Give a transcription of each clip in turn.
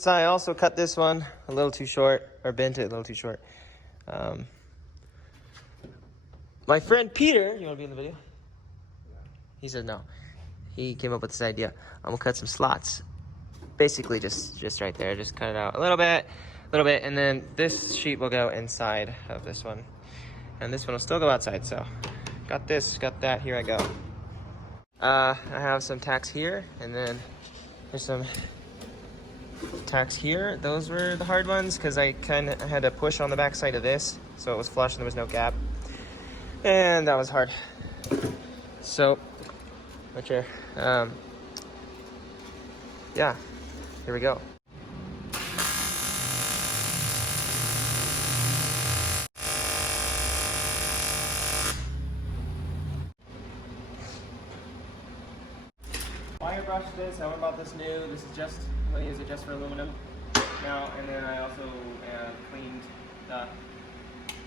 So I also cut this one a little too short, or bent it a little too short. My friend Peter, you want to be in the video? He said no. He came up with this idea. I'm gonna cut some slots. Basically just right there. Just cut it out a little bit, and then this sheet will go inside of this one. And this one will still go outside, so got this, got that, here I go. I have some tacks here, and then there's some tacks here. Those were the hard ones because I had to push on the back side of this so it was flush and there was no gap, and that was hard. So right here, yeah, here we go. Wire brush this. I went about this new. This is just, I use it just for aluminum now, and then I also cleaned the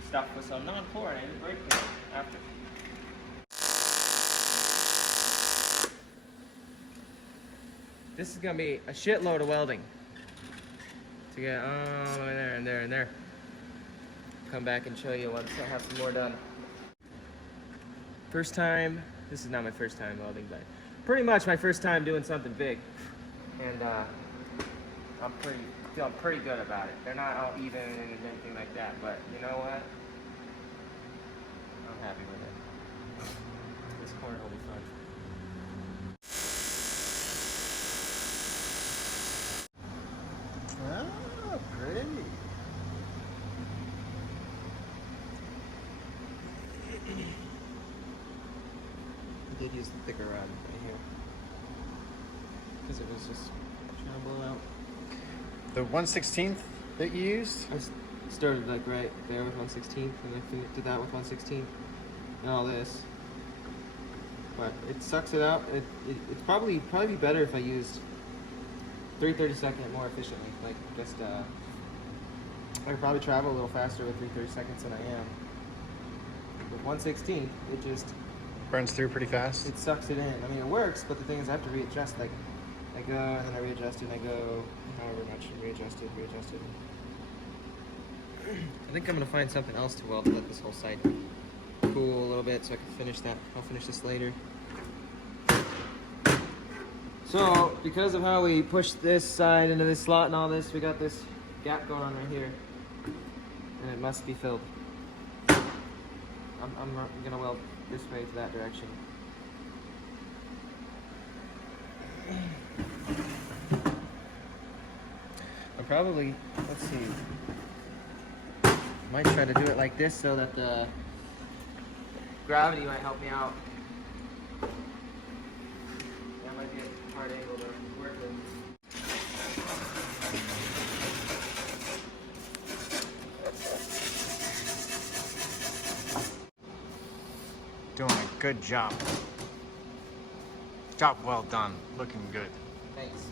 stuff with some non-chlorinated brake cleaner after. This is gonna be a shitload of welding to get all the way there and there and there. Come back and show you once I have some more done. First time. This is not my first time welding, but pretty much my first time doing something big, and I'm feeling pretty good about it. They're not all even and anything like that, but you know what? I'm happy with it. This corner will be fun. Ah, pretty. I did use the thicker rod right here because it was just trying to blow out. The 1/16th that you used? I started like right there with 1/16, and I did that with 1/16, and all this. But it sucks it out. It's probably be better if I used 3/32 more efficiently. Like just I could probably travel a little faster with 3/32 than I am. With 1/16, it just Burns through pretty fast. it sucks it in. I mean, it works, but the thing is, I have to readjust. Like I go and then I readjust it, and I go however much, and readjust it. I think I'm gonna find something else to weld to let this whole side cool a little bit so I can finish that. I'll finish this later. So, because of how we pushed this side into this slot and all this, we got this gap going on right here, and it must be filled. I'm gonna weld this way to that direction. I'm probably, let's see, might try to do it like this so that the gravity might help me out. That might be a hard angle to work with. Doing a good job. Job well done. Looking good. Thanks.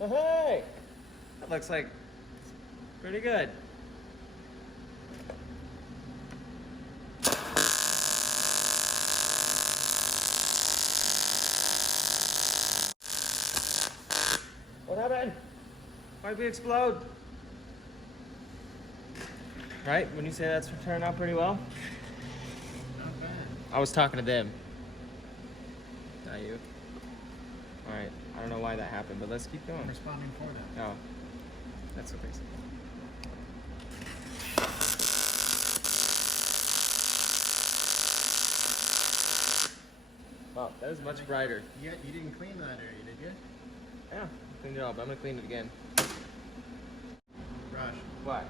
Oh, hey! That looks like pretty good. What happened? Why'd we explode? Right? When you say that's turned out pretty well? Not bad. I was talking to them. Not you. Alright. I don't know why that happened, but let's keep going. I'm responding for that. Oh. That's so crazy. Wow, that is much brighter. Yeah, you didn't clean that area, did you? Yeah, I cleaned it all, but I'm gonna clean it again. Rush. Why?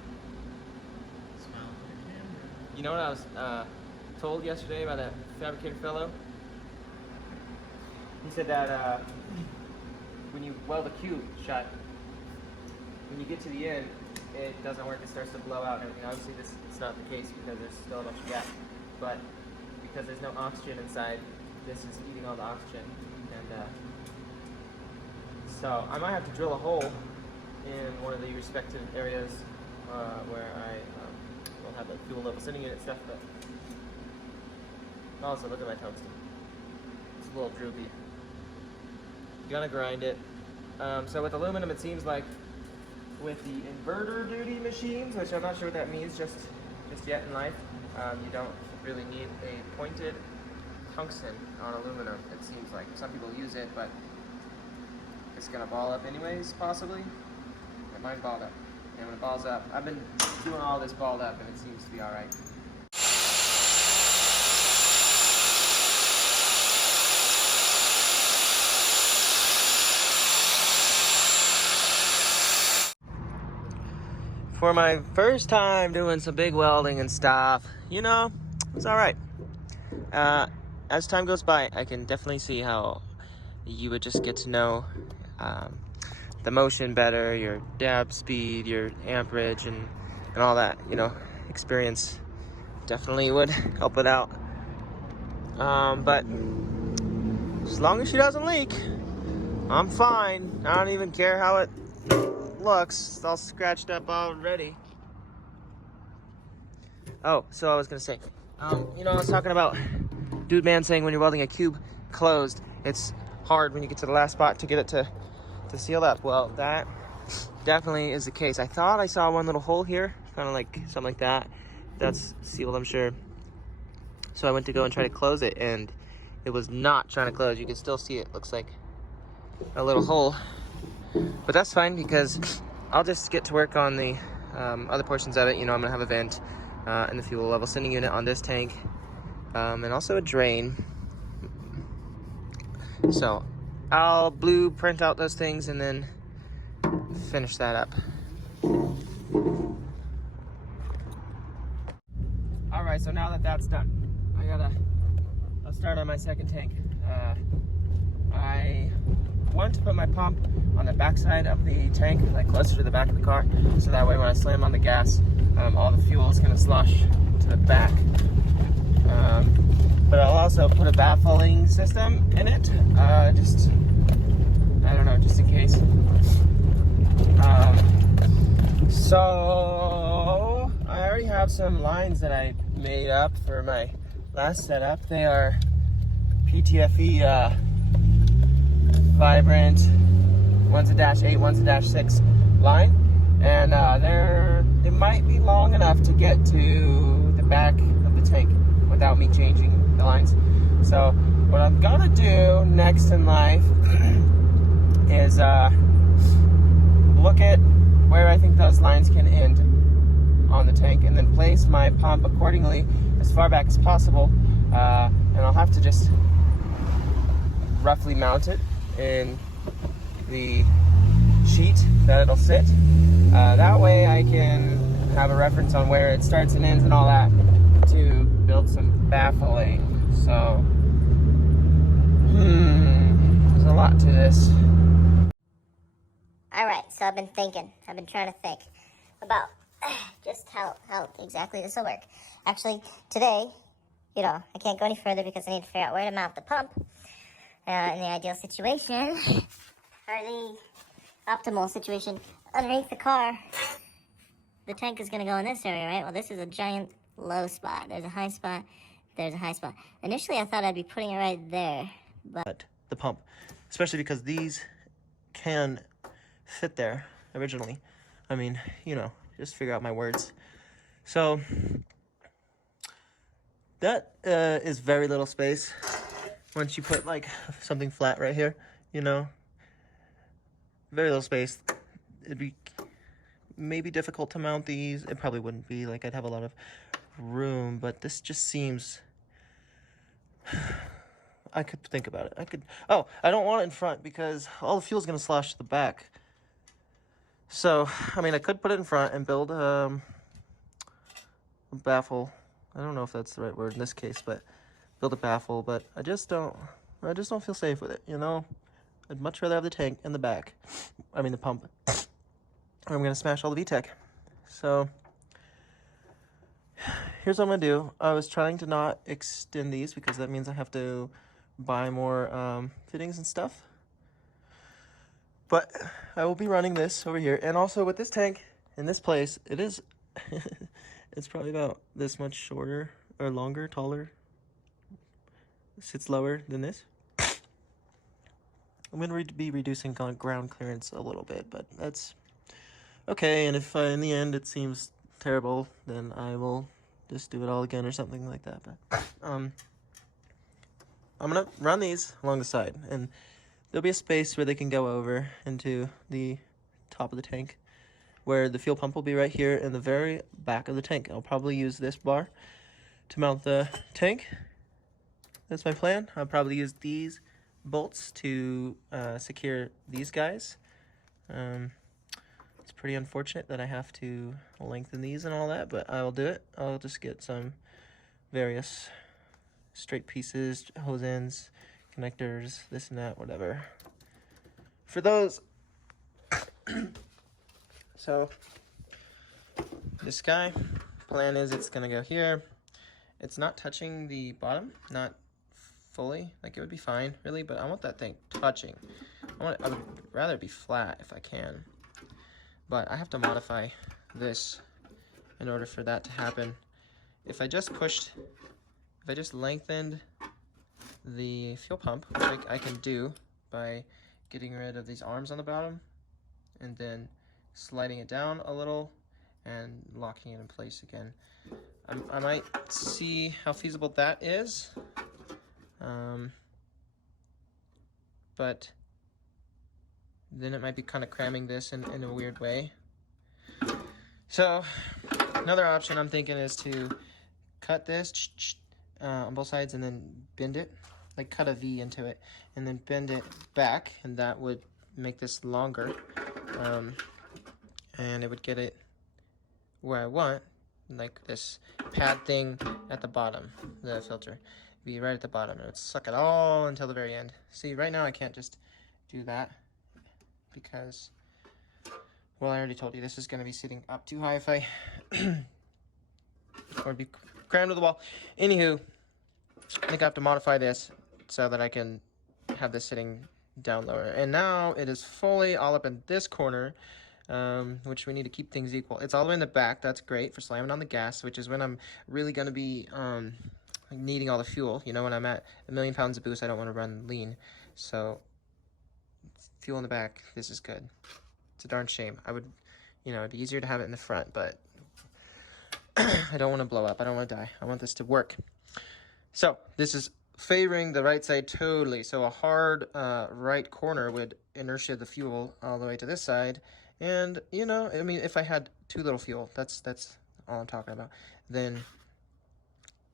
Smile for the camera. You know what I was told yesterday by that fabricator fellow? He said that when you weld a cube shut, when you get to the end, it doesn't work. It starts to blow out and everything. Obviously, this is not the case because there's still a bunch of gap. But because there's no oxygen inside, this is eating all the oxygen. And so I might have to drill a hole in one of the respective areas where I will have the fuel level sending unit stuff. But also, look at my tungsten. It's a little droopy. Gonna grind it. So with aluminum, it seems like with the inverter duty machines, which I'm not sure what that means just yet in life, you don't really need a pointed tungsten on aluminum. It seems like some people use it, but it's gonna ball up anyways, possibly. Yeah, mine balled up. And when it balls up, I've been doing all this balled up, and it seems to be all right. For my first time doing some big welding and stuff, you know, it's all right. As time goes by, I can definitely see how you would just get to know the motion better, your dab speed, your amperage, and all that, you know. Experience definitely would help it out. But as long as she doesn't leak, I'm fine. I don't even care how it looks. It's all scratched up already. Oh, so I was gonna say, you know, I was talking about Dude Man saying when you're welding a cube closed, it's hard when you get to the last spot to get it to seal up. Well, that definitely is the case. I thought I saw one little hole here, kind of like something like that. That's sealed, I'm sure. So I went to go and try to close it, and it was not trying to close. You can still see it. Looks like a little hole. But that's fine, because I'll just get to work on the other portions of it. You know, I'm gonna have a vent and the fuel level sending unit on this tank, and also a drain. So I'll blueprint out those things and then finish that up. All right, so now that that's done, I'll start on my second tank. I want to put my pump on the back side of the tank, like closer to the back of the car, so that way when I slam on the gas, all the fuel is gonna slosh to the back. But I'll also put a baffling system in it, just, I don't know, just in case. So I already have some lines that I made up for my last setup. They are PTFE Vibrant, one's a -8, one's a -6 line, and it might be long enough to get to the back of the tank without me changing the lines. So what I'm gonna do next in life is look at where I think those lines can end on the tank, and then place my pump accordingly as far back as possible, and I'll have to just roughly mount it in the sheet that it'll sit. That way I can have a reference on where it starts and ends and all that to build some baffling. So there's a lot to this. All right, so I've been trying to think about just how exactly this will work. Actually, today, you know, I can't go any further because I need to figure out where to mount the pump in the ideal situation, or the optimal situation. Underneath the car, the tank is going to go in this area, right? Well, this is a giant low spot. There's a high spot. There's a high spot. Initially, I thought I'd be putting it right there, but the pump, especially because these can fit there originally. I mean, you know, just figure out my words. So that is very little space. Once you put like something flat right here, you know, very little space. It'd be maybe difficult to mount these. It probably wouldn't be, like I'd have a lot of room, but this just seems, I could think about it. Oh, I don't want it in front because all the fuel's gonna slosh to the back. So, I mean, I could put it in front and build a baffle. I don't know if that's the right word in this case, but build a baffle, but I just don't feel safe with it, you know? I'd much rather have the tank in the back. I mean, the pump. I'm gonna smash all the VTEC. So, here's what I'm gonna do. I was trying to not extend these because that means I have to buy more fittings and stuff. But I will be running this over here. And also with this tank in this place, it is, it's probably about this much shorter or longer, taller. It sits lower than this. I'm going to be reducing ground clearance a little bit, but that's okay. And if in the end it seems terrible, then I will just do it all again or something like that. But I'm going to run these along the side, and there'll be a space where they can go over into the top of the tank, where the fuel pump will be right here in the very back of the tank. I'll probably use this bar to mount the tank. That's my plan. I'll probably use these bolts to secure these guys. It's pretty unfortunate that I have to lengthen these and all that, but I'll do it. I'll just get some various straight pieces, hose ends, connectors, this and that, whatever. For those, so this guy, plan is it's gonna go here. It's not touching the bottom, not fully, like it would be fine really, but I want that thing touching. I would rather it be flat if I can, but I have to modify this in order for that to happen. If I just lengthened the fuel pump, which I can do by getting rid of these arms on the bottom and then sliding it down a little and locking it in place again. I might see how feasible that is, but then it might be kind of cramming this in a weird way. So another option I'm thinking is to cut this on both sides and then bend it, like cut a V into it and then bend it back, and that would make this longer, and it would get it where I want, like this pad thing at the bottom. The filter be right at the bottom, and it would suck it all until the very end. See, right now I can't just do that because, well, I already told you this is going to be sitting up too high if I or it'd be crammed to the wall. Anywho, I think I have to modify this so that I can have this sitting down lower. And now it is fully all up in this corner, which we need to keep things equal. It's all the way in the back. That's great for slamming on the gas, which is when I'm really going to be needing all the fuel. You know, when I'm at 1,000,000 pounds of boost, I don't want to run lean. So fuel in the back, this is good. It's a darn shame. I would, you know, it'd be easier to have it in the front, but I don't want to blow up. I don't want to die. I want this to work. So this is favoring the right side totally. So a hard right corner would inertia the fuel all the way to this side. And, you know, I mean, if I had too little fuel, that's all I'm talking about, then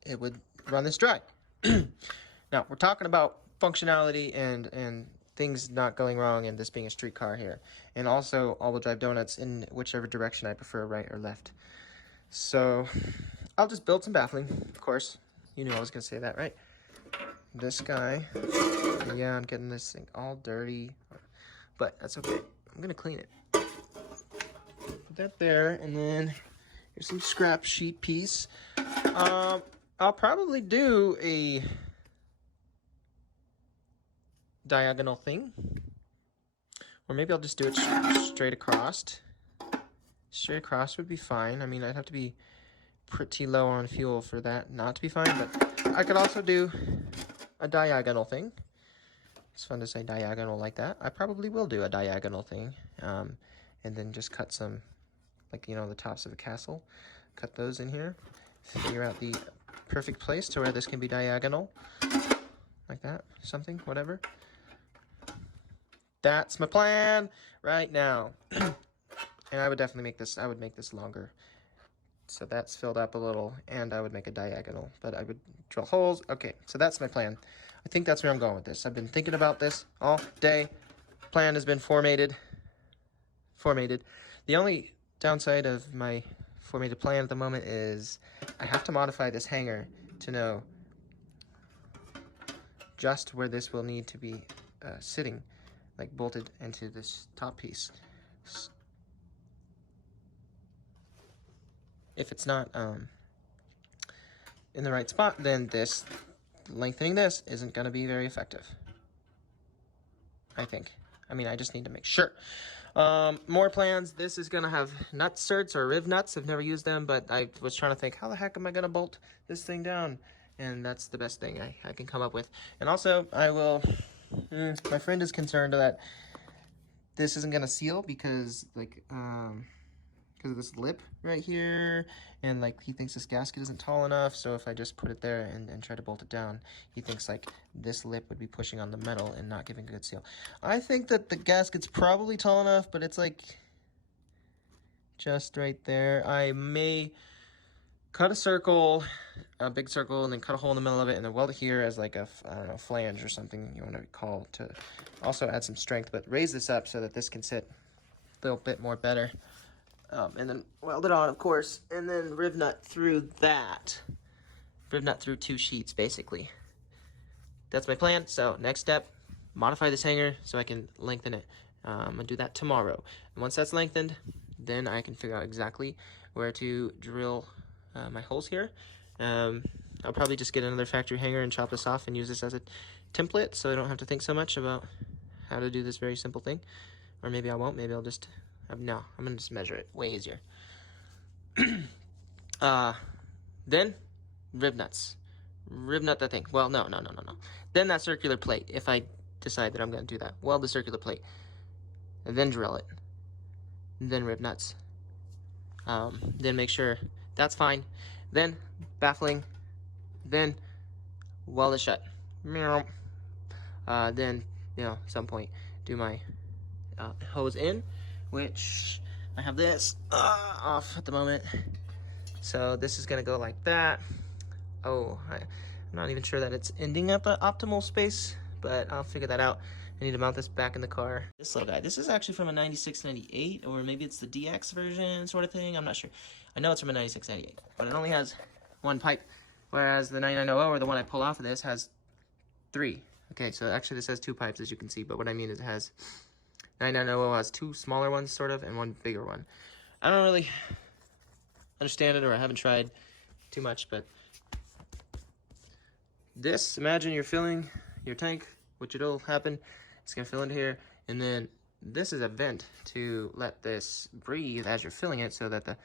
it would run this dry. Now, we're talking about functionality and things not going wrong and this being a street car here. And also all-wheel drive donuts in whichever direction I prefer, right or left. So I'll just build some baffling, of course. You knew I was going to say that, right? This guy. Yeah, I'm getting this thing all dirty. But that's okay. I'm going to clean it. Put that there, and then here's some scrap sheet piece. I'll probably do a diagonal thing. Or maybe I'll just do it straight across. Straight across would be fine. I mean, I'd have to be pretty low on fuel for that not to be fine, but I could also do a diagonal thing. It's fun to say diagonal like that. I probably will do a diagonal thing, and then just cut some, like, you know, the tops of a castle. Cut those in here. Figure out the perfect place to where this can be diagonal. Like that, something, whatever. That's my plan right now. And I would definitely make this, I would make this longer. So that's filled up a little, and I would make a diagonal, but I would drill holes. Okay, so that's my plan. I think that's where I'm going with this. I've been thinking about this all day. Plan has been formatted. The only downside of my formatted plan at the moment is I have to modify this hanger to know just where this will need to be sitting, like bolted into this top piece. If it's not in the right spot, then lengthening this isn't going to be very effective. I think. I mean, I just need to make sure. More plans. This is gonna have nut certs or riv nuts. I've never used them, but I was trying to think, how the heck am I gonna bolt this thing down? And that's the best thing I can come up with. And also, I will, my friend is concerned that this isn't gonna seal because, like, because of this lip right here, and like he thinks this gasket isn't tall enough, so if I just put it there and try to bolt it down, he thinks like this lip would be pushing on the metal and not giving a good seal. I think that the gasket's probably tall enough, but it's like just right there. I may cut a circle, a big circle, and then cut a hole in the middle of it, and then weld it here as like a, I don't know, flange or something you want to call, to also add some strength, but raise this up so that this can sit a little bit more better. And then weld it on, of course, and then riv nut through that. Riv nut through 2 sheets, basically. That's my plan. So next step, modify this hanger so I can lengthen it. I'm gonna do that tomorrow. And once that's lengthened, then I can figure out exactly where to drill my holes here. I'll probably just get another factory hanger and chop this off and use this as a template, so I don't have to think so much about how to do this very simple thing. Or maybe I won't. Maybe I'll just... No, I'm gonna just measure it. Way easier. Then rib nuts. Rib nut that thing. Well, no. Then that circular plate, if I decide that I'm gonna do that. Weld the circular plate. And then drill it. And then rib nuts. Then make sure that's fine. Then baffling. Then weld it shut. Then, at some point, do my hose in, which I have this off at the moment. So this is gonna go like that. Oh, I'm not even sure that it's ending at the optimal space, but I'll figure that out. I need to mount this back in the car. This little guy, this is actually from a 96-98, or maybe it's the DX version sort of thing, I'm not sure. I know it's from a 96-98, but it only has 1 pipe, whereas the 9900, or the one I pull off of this, has 3. Okay, so actually this has 2 pipes, as you can see, but what I mean is it has 9900 has 2 smaller ones, sort of, and 1 bigger one. I don't really understand it, or I haven't tried too much, but this, imagine you're filling your tank, which it'll happen. It's gonna fill into here, and then this is a vent to let this breathe as you're filling it, so that the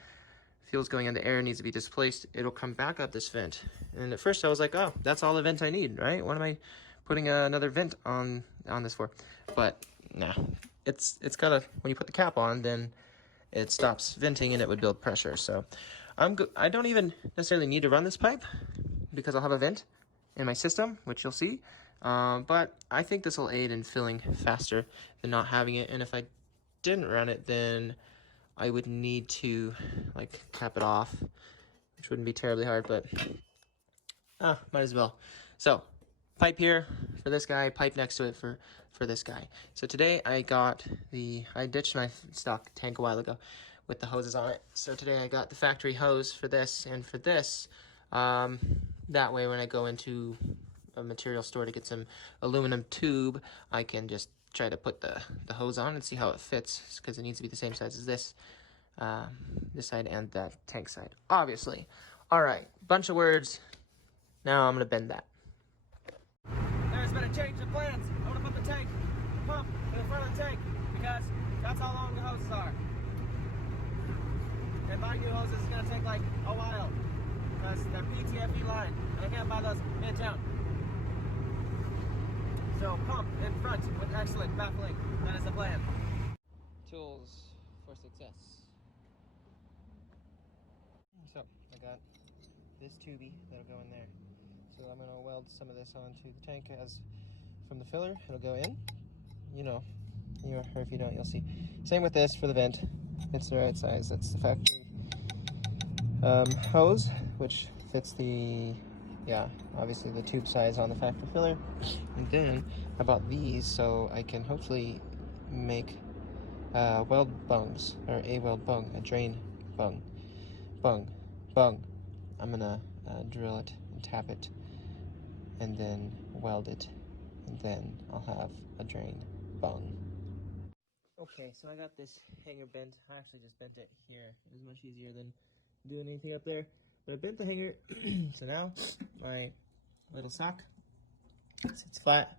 fuel's going in, the air needs to be displaced. It'll come back up this vent. And at first I was like, oh, that's all the vent I need, right? What am I putting another vent on this for? But no, it's gotta, when you put the cap on, then it stops venting and it would build pressure. So I don't even necessarily need to run this pipe because I'll have a vent in my system, which you'll see. But I think this will aid in filling faster than not having it. And if I didn't run it, then I would need to like cap it off, which wouldn't be terribly hard, but might as well. So pipe here for this guy, pipe next to it for this guy. So today I ditched my stock tank a while ago with the hoses on it. So today I got the factory hose for this and for this. That way when I go into a material store to get some aluminum tube, I can just try to put the hose on and see how it fits, because it needs to be the same size as this side and that tank side, obviously. All right, bunch of words. Now I'm gonna bend that. There's been a change of plans. I want to put the pump in the front of the tank, because that's how long the hoses are. And buying new hoses is gonna take like a while, because they're PTFE line, and I can't buy those midtown. So pump in front with excellent baffling. That is the plan. Tools for success. So I got this tubey that'll go in there. So I'm gonna weld some of this onto the tank as from the filler. It'll go in. Or if you don't, you'll see. Same with this for the vent. It's the right size. That's the factory hose, which fits obviously the tube size on the factory filler. And then I bought these so I can hopefully make weld bungs, or a weld bung, a drain bung. Bung. I'm gonna drill it and tap it and then weld it, and then I'll have a drain bung. Okay, so I got this hanger bent. I actually just bent it here. It was much easier than doing anything up there. But I bent the hanger, so now my little sock it's flat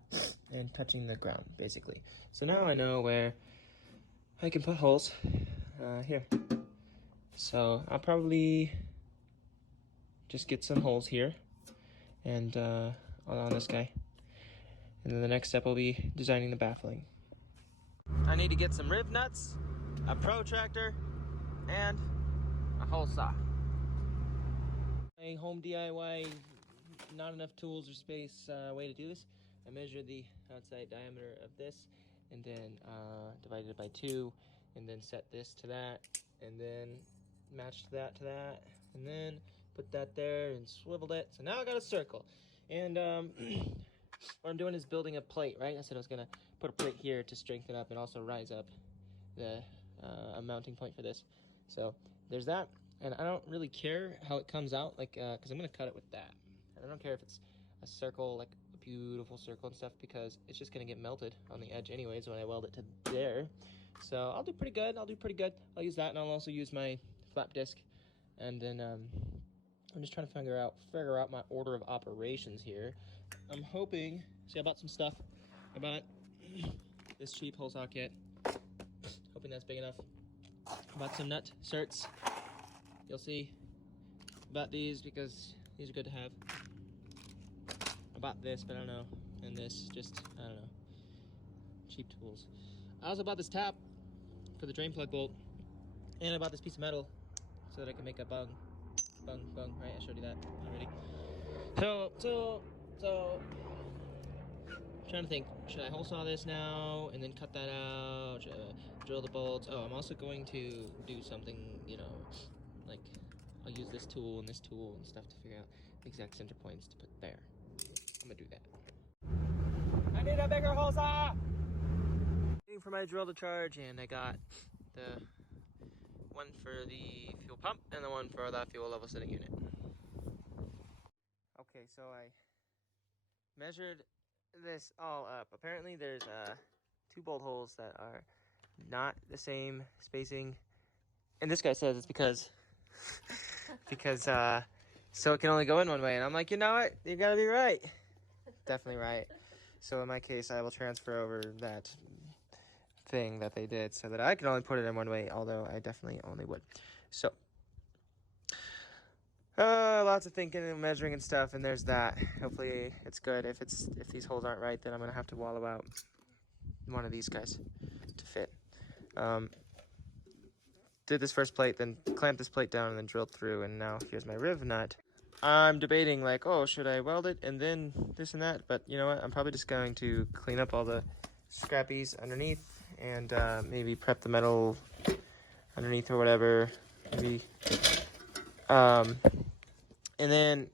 and touching the ground, basically. So now I know where I can put holes here. So I'll probably just get some holes here and on this guy. And then the next step will be designing the baffling. I need to get some rib nuts, a protractor, and a hole saw. A home DIY, not enough tools or space way to do this. I measured the outside diameter of this and then divided it by 2 and then set this to that and then matched that to that and then put that there and swiveled it. So now I got a circle. And what I'm doing is building a plate, right? I said I was gonna put a plate here to strengthen up and also rise up the a mounting point for this. So there's that. And I don't really care how it comes out, like, because I'm going to cut it with that. And I don't care if it's a circle, like a beautiful circle and stuff, because it's just going to get melted on the edge anyways when I weld it to there. So I'll do pretty good. I'll use that, and I'll also use my flap disc. And then I'm just trying to figure out my order of operations here. I'm hoping, see, I bought some stuff. I bought this cheap hole saw kit. Hoping that's big enough. I bought some nut certs. You'll see about these because these are good to have. I bought this, but I don't know. And this, just, I don't know. Cheap tools. I also bought this tap for the drain plug bolt. And I bought this piece of metal so that I can make a bung, right? I showed you that already. So, I'm trying to think, should I hole saw this now and then cut that out? Should I drill the bolts? Oh, I'm also going to do something, you know, like I'll use this tool and stuff to figure out the exact center points to put there. I'm gonna do that. I need a bigger hole saw! Waiting for my drill to charge, and I got the one for the fuel pump and the one for the fuel level setting unit. Okay, so I measured this all up. Apparently there's 2 bolt holes that are not the same spacing, and this guy says it's because so it can only go in one way, and I'm like, you know what, you gotta be right. Definitely right. So in my case, I will transfer over that thing that they did so that I can only put it in one way, although I definitely only would. So lots of thinking and measuring and stuff, and there's that. Hopefully it's good. If these holes aren't right, then I'm gonna have to wallow out one of these guys to fit. Did this first plate, then clamped this plate down and then drilled through, and now here's my riv nut. I'm debating, like, oh, should I weld it and then this and that? But you know what? I'm probably just going to clean up all the scrappies underneath and maybe prep the metal underneath or whatever. Maybe. And then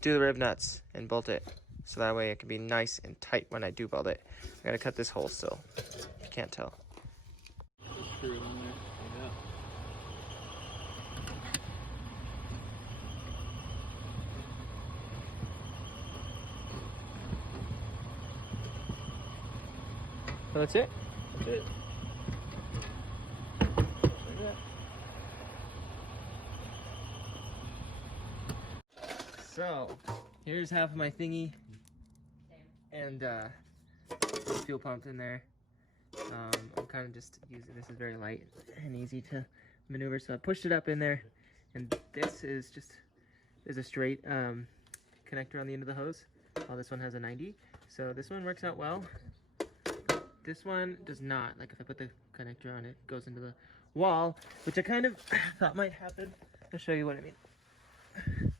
do the riv nuts and bolt it. So that way it can be nice and tight when I do weld it. I gotta cut this hole still, if you can't tell. Screw it in there. Yeah. So that's it? That's it. Like that. So, here's half of my thingy. And fuel pump in there. I'm kind of just using, this is very light and easy to maneuver, so I pushed it up in there, and this is just, there's a straight connector on the end of the hose, while this one has a 90, so this one works out well. This one does not. Like, if I put the connector on, it goes into the wall, which I kind of thought might happen. I'll show you what I mean.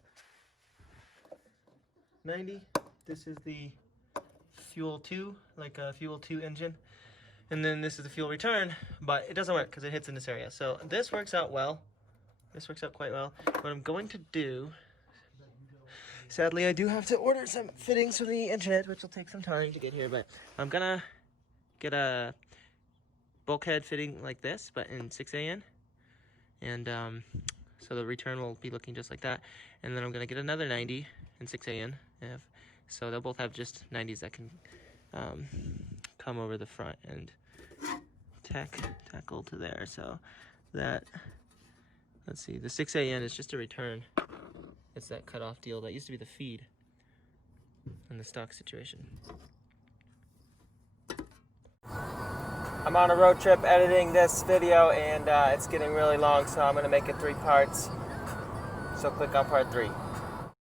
90, this is the fuel 2, like a fuel 2 engine. And then this is the fuel return, but it doesn't work because it hits in this area. So this works out well. This works out quite well. What I'm going to do, sadly, I do have to order some fittings from the internet, which will take some time to get here, but I'm gonna get a bulkhead fitting like this, but in 6AN. And so the return will be looking just like that. And then I'm gonna get another 90 in 6AN. So they'll both have just 90s that can come over the front and tackle to there. So that, let's see, the 6AN is just a return. It's that cutoff deal that used to be the feed. in the stock situation. I'm on a road trip editing this video, and it's getting really long, so I'm going to make it 3 parts. So click on part 3.